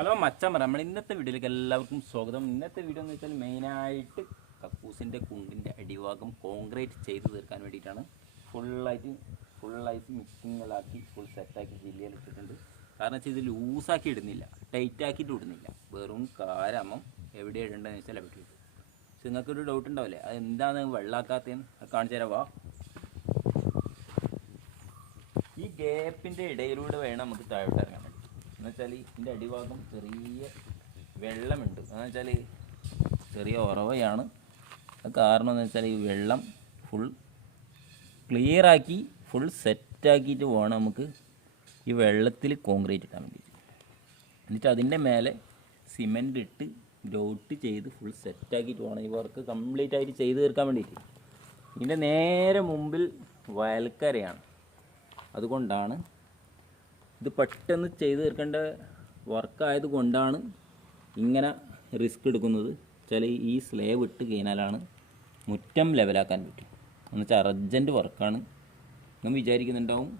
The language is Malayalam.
ഹലോ മച്ചാൻ നമ്മൾ ഇന്നത്തെ വീഡിയോയിലേക്ക് എല്ലാവർക്കും സ്വാഗതം. ഇന്നത്തെ വീഡിയോ എന്ന് വെച്ചാൽ മെയിനായിട്ട് കക്കൂസിൻ്റെ കുണ്ടിൻ്റെ അടിഭാഗം കോൺക്രീറ്റ് ചെയ്ത് തീർക്കാൻ വേണ്ടിയിട്ടാണ്. ഫുള്ളായിട്ട് മിക്സിങ്ങിലാക്കി ഫുൾ സെറ്റാക്കി ജില്ലയിലിട്ടിട്ടുണ്ട്. കാരണം വെച്ചാൽ ഇത് ലൂസാക്കി ഇടുന്നില്ല, ടൈറ്റാക്കിയിട്ട് ഇടുന്നില്ല, വെറും കാരാമം എവിടെ ഇടേണ്ടതെന്ന് വെച്ചാൽ എവിടെ ഇടും. പക്ഷെ നിങ്ങൾക്കൊരു ഡൗട്ട് ഉണ്ടാവില്ലേ, അത് എന്താണ് വെള്ളമാക്കാത്തതെന്ന് അത് കാണിച്ചു തരാം. വാ, ഈ ഗ്യാപ്പിൻ്റെ ഇടയിലൂടെ വേണം നമുക്ക് താഴോട്ട് ഇറങ്ങാൻ വേണ്ടി. എന്നുവെച്ചാൽ ഇതിൻ്റെ അടിഭാഗം ചെറിയ വെള്ളമുണ്ട്. എന്നുവെച്ചാൽ ചെറിയ ഉറവയാണ്. അത് കാരണം എന്ന് വെച്ചാൽ ഈ വെള്ളം ഫുൾ ക്ലിയറാക്കി ഫുൾ സെറ്റാക്കിയിട്ട് വേണം നമുക്ക് ഈ വെള്ളത്തിൽ കോൺക്രീറ്റ് ഇടാൻ വേണ്ടിയിട്ട്. എന്നിട്ട് അതിൻ്റെ മേലെ സിമെൻ്റ് ഇട്ട് ഗ്രൗട്ട് ചെയ്ത് ഫുൾ സെറ്റാക്കിയിട്ട് വേണം ഈ വർക്ക് കംപ്ലീറ്റ് ആയിട്ട് ചെയ്ത് തീർക്കാൻ വേണ്ടിയിട്ട്. ഇതിൻ്റെ നേരെ മുമ്പിൽ വയൽക്കരയാണ്. അതുകൊണ്ടാണ് ഇത് പെട്ടെന്ന് ചെയ്ത് തീർക്കേണ്ട വർക്കായത് കൊണ്ടാണ് ഇങ്ങനെ റിസ്ക് എടുക്കുന്നത്. വെച്ചാൽ ഈ സ്ലേവ് ഇട്ട് കഴിഞ്ഞാലാണ് മുറ്റം ലെവലാക്കാൻ പറ്റും. എന്നുവെച്ചാൽ അർജൻറ്റ് വർക്കാണ്. ഞാൻ വിചാരിക്കുന്നുണ്ടാവും